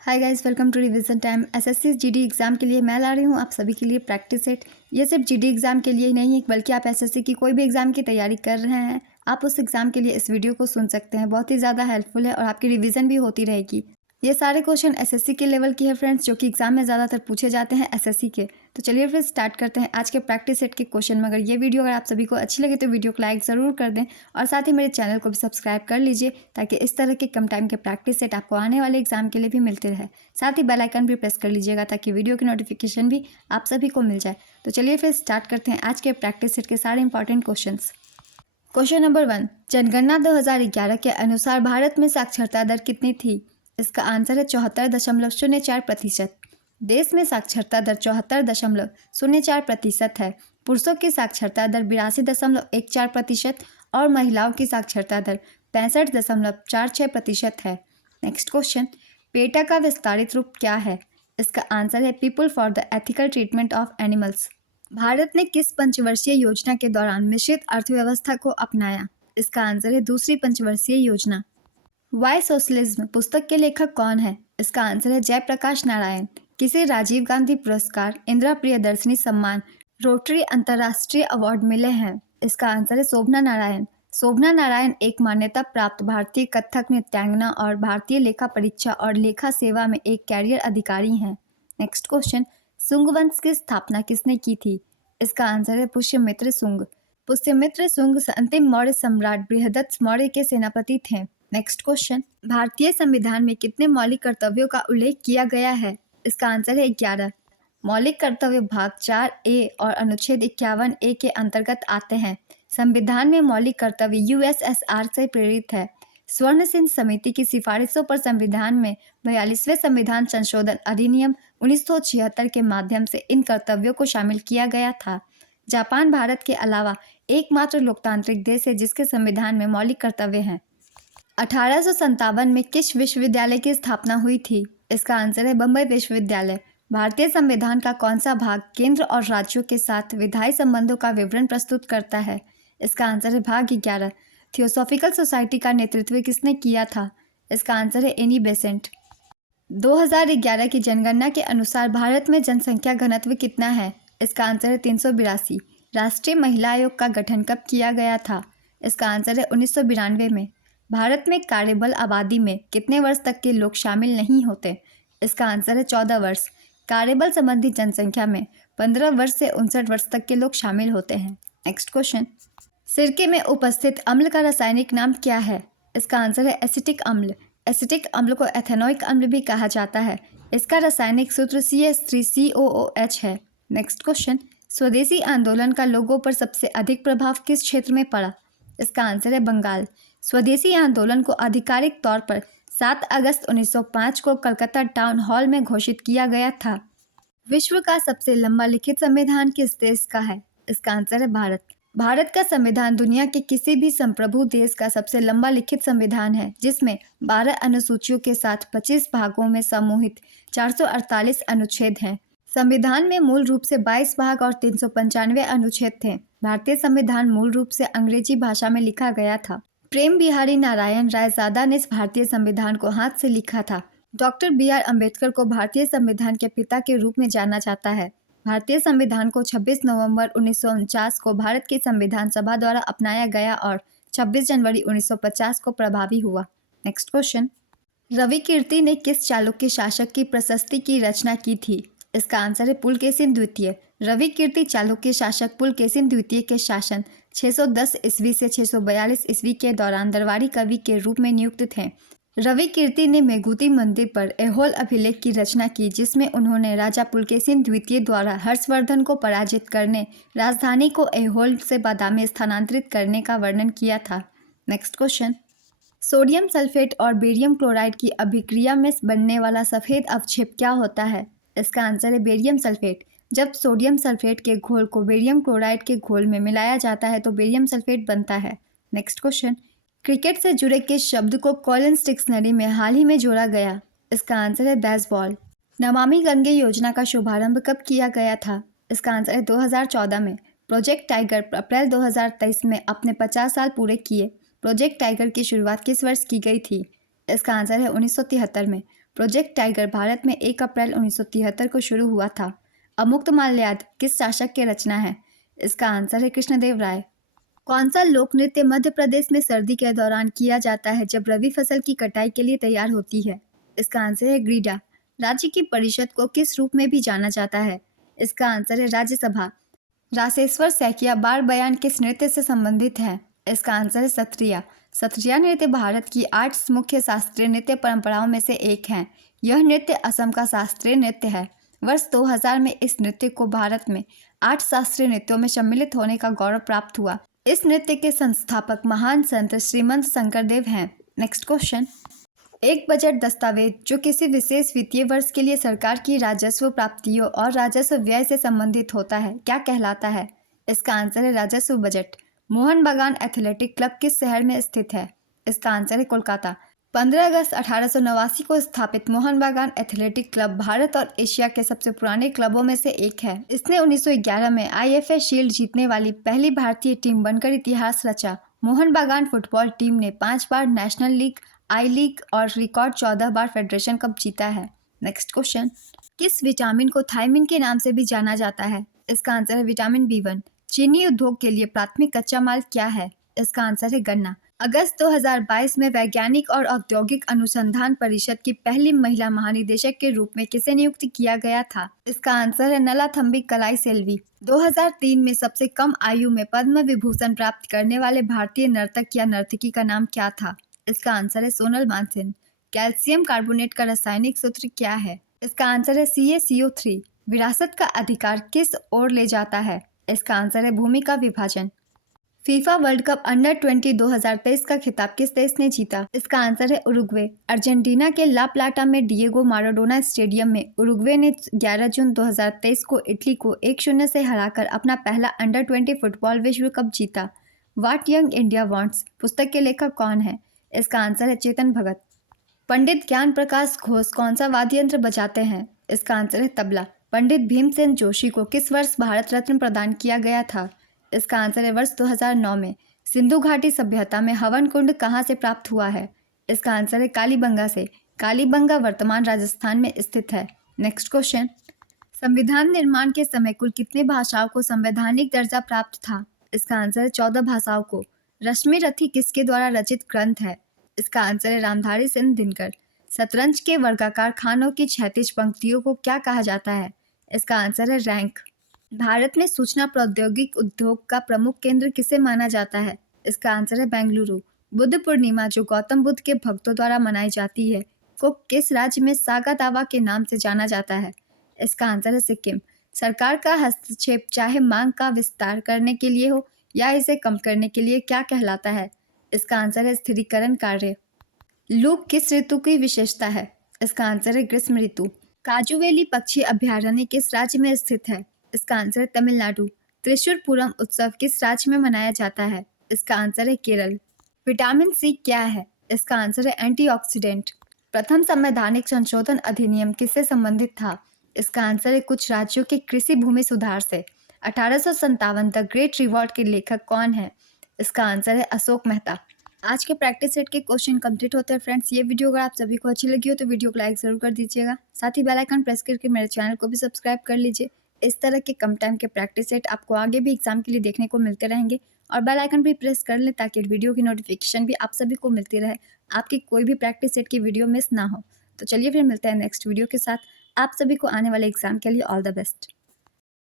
Hi guys, welcome to revision time. SSC GD exam के लिए मैं ला रही हूँ आप सभी के लिए प्रैक्टिस सेट। ये सिर्फ जीडी एग्ज़ाम के लिए ही नहीं है, बल्कि आप एसएससी की कोई भी एग्ज़ाम की तैयारी कर रहे हैं, आप उस एग्ज़ाम के लिए इस वीडियो को सुन सकते हैं। बहुत ही ज़्यादा हेल्पफुल है और आपकी रिवीजन भी होती रहेगी। ये सारे क्वेश्चन एसएससी के लेवल की है फ्रेंड्स, जो कि एग्जाम में ज़्यादातर पूछे जाते हैं एसएससी के। तो चलिए फिर स्टार्ट करते हैं आज के प्रैक्टिस सेट के क्वेश्चन में। अगर ये वीडियो अगर आप सभी को अच्छी लगे तो वीडियो को लाइक ज़रूर कर दें और साथ ही मेरे चैनल को भी सब्सक्राइब कर लीजिए, ताकि इस तरह के कम टाइम के प्रैक्टिस सेट आपको आने वाले एग्जाम के लिए भी मिलते रहे। साथ ही बेल आइकन भी प्रेस कर लीजिएगा, ताकि वीडियो की नोटिफिकेशन भी आप सभी को मिल जाए। तो चलिए फिर स्टार्ट करते हैं आज के प्रैक्टिस सेट के सारे इंपॉर्टेंट क्वेश्चन। क्वेश्चन नंबर 1, जनगणना 2011 के अनुसार भारत में साक्षरता दर कितनी थी? इसका आंसर है 74.04%। देश में साक्षरता दर 74.04% है। पुरुषों की साक्षरता दर 82.14% और महिलाओं की साक्षरता दर 65.46% है। नेक्स्ट क्वेश्चन, पेटा का विस्तारित रूप क्या है? इसका आंसर है people for the ethical treatment of animals. Bharat ने किस पंचवर्षीय योजना के दौरान मिश्रित अर्थव्यवस्था को अपनाया? इसका आंसर है दूसरी पंचवर्षीय योजना। वाई सोशलिज्म पुस्तक के लेखक कौन है? इसका आंसर है जयप्रकाश नारायण। किसे राजीव गांधी पुरस्कार, इंदिरा प्रियदर्शनी सम्मान, रोटरी अंतर्राष्ट्रीय अवार्ड मिले हैं? इसका आंसर है शोभना नारायण। शोभना नारायण एक मान्यता प्राप्त भारतीय कथक नृत्यांगना और भारतीय लेखा परीक्षा और लेखा सेवा में एक कैरियर अधिकारी हैं। नेक्स्ट क्वेश्चन, शुंग वंश की स्थापना किसने की थी? इसका आंसर है पुष्यमित्र शुंग। पुष्यमित्र शुंग अंतिम मौर्य सम्राट बृहदत्त मौर्य के सेनापति थे। नेक्स्ट क्वेश्चन, भारतीय संविधान में कितने मौलिक कर्तव्यों का उल्लेख किया गया है? इसका आंसर है 11। मौलिक कर्तव्य भाग 4A और अनुच्छेद 51A के अंतर्गत आते हैं। संविधान में मौलिक कर्तव्य यूएसएसआर से प्रेरित है। स्वर्ण सिंह समिति की सिफारिशों पर संविधान में 42वें संविधान संशोधन अधिनियम 1976 के माध्यम से इन कर्तव्यों को शामिल किया गया था। जापान भारत के अलावा एकमात्र लोकतांत्रिक देश है जिसके संविधान में मौलिक कर्तव्य हैं। 1857 में किस विश्वविद्यालय की स्थापना हुई थी? इसका आंसर है बम्बई विश्वविद्यालय। भारतीय संविधान का कौन सा भाग केंद्र और राज्यों के साथ विधायी संबंधों का विवरण प्रस्तुत करता है? इसका आंसर है भाग 11। थियोसॉफिकल सोसाइटी का नेतृत्व किसने किया था? इसका आंसर है एनी बेसेंट। 2011 की जनगणना के अनुसार भारत में जनसंख्या घनत्व कितना है? इसका आंसर है 382। राष्ट्रीय महिला आयोग का गठन कब किया गया था? इसका आंसर है 1992 में। भारत में कार्यबल आबादी में कितने वर्ष तक के लोग शामिल नहीं होते? इसका आंसर है 14 वर्ष। कार्यबल संबंधी जनसंख्या में 15 वर्ष से 59 वर्ष तक के लोग शामिल होते हैं। नेक्स्ट क्वेश्चन, सिरके में उपस्थित अम्ल का रासायनिक नाम क्या है? इसका आंसर है एसिटिक अम्ल। एसिटिक अम्ल को एथेनोइक अम्ल भी कहा जाता है। इसका रासायनिक सूत्र CH3COOH है। नेक्स्ट क्वेश्चन, स्वदेशी आंदोलन का लोगों पर सबसे अधिक प्रभाव किस क्षेत्र में पड़ा? इसका आंसर है बंगाल। स्वदेशी आंदोलन को आधिकारिक तौर पर 7 अगस्त 1905 को कलकत्ता टाउन हॉल में घोषित किया गया था। विश्व का सबसे लंबा लिखित संविधान किस देश का है? इसका आंसर है भारत। भारत का संविधान दुनिया के किसी भी संप्रभु देश का सबसे लंबा लिखित संविधान है, जिसमें 12 अनुसूचियों के साथ 25 भागों में समूहित 448 अनुच्छेद हैं। संविधान में मूल रूप से 22 भाग और 395 अनुच्छेद थे। भारतीय संविधान मूल रूप से अंग्रेजी भाषा में लिखा गया था। प्रेम बिहारी नारायण रायजादा ने इस भारतीय संविधान को हाथ से लिखा था। डॉक्टर BR अम्बेडकर को भारतीय संविधान के पिता के रूप में जाना जाता है। भारतीय संविधान को 26 नवंबर 1949 को भारत की संविधान सभा द्वारा अपनाया गया और 26 जनवरी 1950 को प्रभावी हुआ। नेक्स्ट क्वेश्चन, रवि कीर्ति ने किस चालुक्य शासक की प्रशस्ति की रचना की थी? इसका आंसर है पुलकेशिन द्वितीय। रवि कीर्ति चालुक्य शासक पुलकेशिन द्वितीय के शासन 610 ईस्वी से 642 ईस्वी के दौरान दरबारी कवि के रूप में नियुक्त थे। रवि कीर्ति ने मेघूती मंदिर पर ऐहोल अभिलेख की रचना की, जिसमें उन्होंने राजा पुलकेशिन द्वितीय द्वारा हर्षवर्धन को पराजित करने राजधानी को ऐहोल से बादामी स्थानांतरित करने का वर्णन किया था। नेक्स्ट क्वेश्चन, सोडियम सल्फेट और बेरियम क्लोराइड की अभिक्रिया में बनने वाला सफ़ेद अवक्षेप क्या होता है? इसका आंसर है बेरियम सल्फेट। जब सोडियम सल्फेट के घोल को बेरियम क्लोराइड के घोल में मिलाया जाता है तो बेरियम सल्फेट बनता है। नेक्स्ट क्वेश्चन, क्रिकेट से जुड़े किस शब्द को कॉलिन्स डिक्शनरी में हाल ही में जोड़ा गया? इसका आंसर है बेसबॉल। नमामि गंगे योजना का शुभारंभ कब किया गया था? इसका आंसर है 2014 में। प्रोजेक्ट टाइगर अप्रैल 2023 में अपने 50 साल पूरे किए। प्रोजेक्ट टाइगर की शुरुआत किस वर्ष की गई थी? इसका आंसर है 1973 में। प्रोजेक्ट टाइगर भारत में 1 अप्रैल 1973 को शुरू हुआ था। अमुक्तमाल्याद किस शासक की रचना है? इसका आंसर है कृष्णदेव राय। कौन सा लोक नृत्य मध्य प्रदेश में सर्दी के दौरान किया जाता है जब रबी फसल की कटाई के लिए तैयार होती है? इसका आंसर है ग्रीडा। राज्य की परिषद को किस रूप में भी जाना जाता है? इसका आंसर है राज्यसभा। रासेश्वर सैकिया बार बयान किस नृत्य से संबंधित है? इसका आंसर है सत्रिया। सत्रिया नृत्य भारत की 8 मुख्य शास्त्रीय नृत्य परंपराओं में से एक है। यह नृत्य असम का शास्त्रीय नृत्य है। वर्ष 2000 में इस नृत्य को भारत में 8 शास्त्रीय नृत्यों में सम्मिलित होने का गौरव प्राप्त हुआ। इस नृत्य के संस्थापक महान संत श्रीमंत शंकरदेव हैं। Next question. एक बजट दस्तावेज जो किसी विशेष वित्तीय वर्ष के लिए सरकार की राजस्व प्राप्तियों और राजस्व व्यय से संबंधित होता है, क्या कहलाता है? इसका आंसर है राजस्व बजट। मोहन बागान एथलेटिक क्लब किस शहर में स्थित है? इसका आंसर है कोलकाता। 15 अगस्त 1889 को स्थापित मोहन बागान एथलेटिक क्लब भारत और एशिया के सबसे पुराने क्लबों में से एक है। इसने 1911 में IFA शील्ड जीतने वाली पहली भारतीय टीम बनकर इतिहास रचा। मोहन बागान फुटबॉल टीम ने 5 बार नेशनल लीग, आई लीग और रिकॉर्ड 14 बार फेडरेशन कप जीता है। Next question. किस विटामिन को थायमिन के नाम से भी जाना जाता है? इसका आंसर है विटामिन B1। चीनी उद्योग के लिए प्राथमिक कच्चा माल क्या है? इसका आंसर है गन्ना। अगस्त 2022 में वैज्ञानिक और औद्योगिक अनुसंधान परिषद की पहली महिला महानिदेशक के रूप में किसे नियुक्त किया गया था? इसका आंसर है नलाथम्बी कलाई सेल्वी। 2003 में सबसे कम आयु में पद्म विभूषण प्राप्त करने वाले भारतीय नर्तक या नर्तकी का नाम क्या था? इसका आंसर है सोनल मानसिंह। कैल्शियम कार्बोनेट का रासायनिक सूत्र क्या है? इसका आंसर है CaCO3। विरासत का अधिकार किस ओर ले जाता है? इसका आंसर है भूमि का विभाजन। फीफा वर्ल्ड कप अंडर 20 2023 का खिताब किस देश ने जीता? इसका आंसर है उरुग्वे। अर्जेंटीना के ला प्लाटा में डिएगो माराडोना स्टेडियम में उरुग्वे ने 11 जून 2023 को इटली को 1-0 से हराकर अपना पहला अंडर 20 फुटबॉल विश्व कप जीता। व्हाट यंग इंडिया वांट्स पुस्तक के लेखक कौन है? इसका आंसर है चेतन भगत। पंडित ज्ञान प्रकाश घोष कौन सा वाद्य यंत्र बजाते हैं? इसका आंसर है तबला। पंडित भीमसेन जोशी को किस वर्ष भारत रत्न प्रदान किया गया था? इसका आंसर है वर्ष 2009 में। सिंधु घाटी सभ्यता में हवन कुंड कहाँ से प्राप्त हुआ है? इसका आंसर है कालीबंगा से। कालीबंगा वर्तमान राजस्थान में स्थित है। Next question. संविधान निर्माण के समय कुल कितने भाषाओं को संवैधानिक दर्जा प्राप्त था? इसका आंसर है 14 भाषाओं को। रश्मि रथी किसके द्वारा रचित ग्रंथ है? इसका आंसर है रामधारी सिंह दिनकर। शतरंज के वर्गाकार खानों की क्षैतिज पंक्तियों को क्या कहा जाता है? इसका आंसर है रैंक। भारत में सूचना प्रौद्योगिकी उद्योग का प्रमुख केंद्र किसे माना जाता है? इसका आंसर है बेंगलुरु। बुद्ध पूर्णिमा जो गौतम बुद्ध के भक्तों द्वारा मनाई जाती है को किस राज्य में सागा दावा के नाम से जाना जाता है? इसका आंसर है सिक्किम। सरकार का हस्तक्षेप चाहे मांग का विस्तार करने के लिए हो या इसे कम करने के लिए क्या कहलाता है? इसका आंसर है स्थिरीकरण कार्य। लूप किस ऋतु की विशेषता है? इसका आंसर है ग्रीष्म ऋतु। काजुवेली पक्षी अभयारण्य किस राज्य में स्थित है? इसका आंसर है तमिलनाडु। त्रिशूर पूरम उत्सव किस राज्य में मनाया जाता है? इसका आंसर है केरल। विटामिन C क्या है? इसका आंसर है एंटीऑक्सीडेंट। प्रथम संवैधानिक संशोधन अधिनियम किससे संबंधित था? इसका आंसर है कुछ राज्यों के कृषि भूमि सुधार से। 1857 द ग्रेट रिवॉर्ड के लेखक कौन है? इसका आंसर है अशोक मेहता। आज के प्रैक्टिस सेट के क्वेश्चन कंप्लीट होते हैं फ्रेंड्स। ये वीडियो अगर आप सभी को अच्छी लगी हो तो वीडियो को लाइक जरूर कर दीजिएगा। साथ ही बेल आइकन प्रेस करके मेरे चैनल को भी सब्सक्राइब कर लीजिए। इस तरह के कम टाइम के प्रैक्टिस सेट आपको आगे भी एग्जाम के लिए देखने को मिलते रहेंगे। और बेल आइकन भी प्रेस कर लें ताकि वीडियो की नोटिफिकेशन भी आप सभी को मिलती रहे, आपकी कोई भी प्रैक्टिस सेट की वीडियो मिस ना हो। तो चलिए फिर मिलते हैं नेक्स्ट वीडियो के साथ। आप सभी को आने वाले एग्जाम के लिए ऑल द बेस्ट।